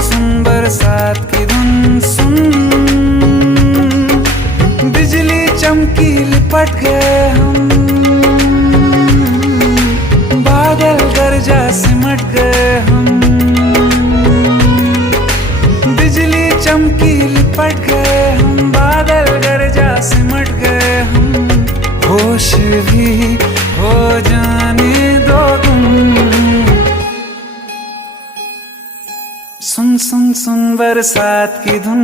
सुन बरसात की धुन सुन, बिजली चमकी लिपट गए हम, बादल गरजा सिमट गए हम, बिजली चमकी लिपट गए हम, बादल गरजा सिमट गए हम, होश भी हो जाने दो तुम। सुन सुन सुन बरसात की धुन।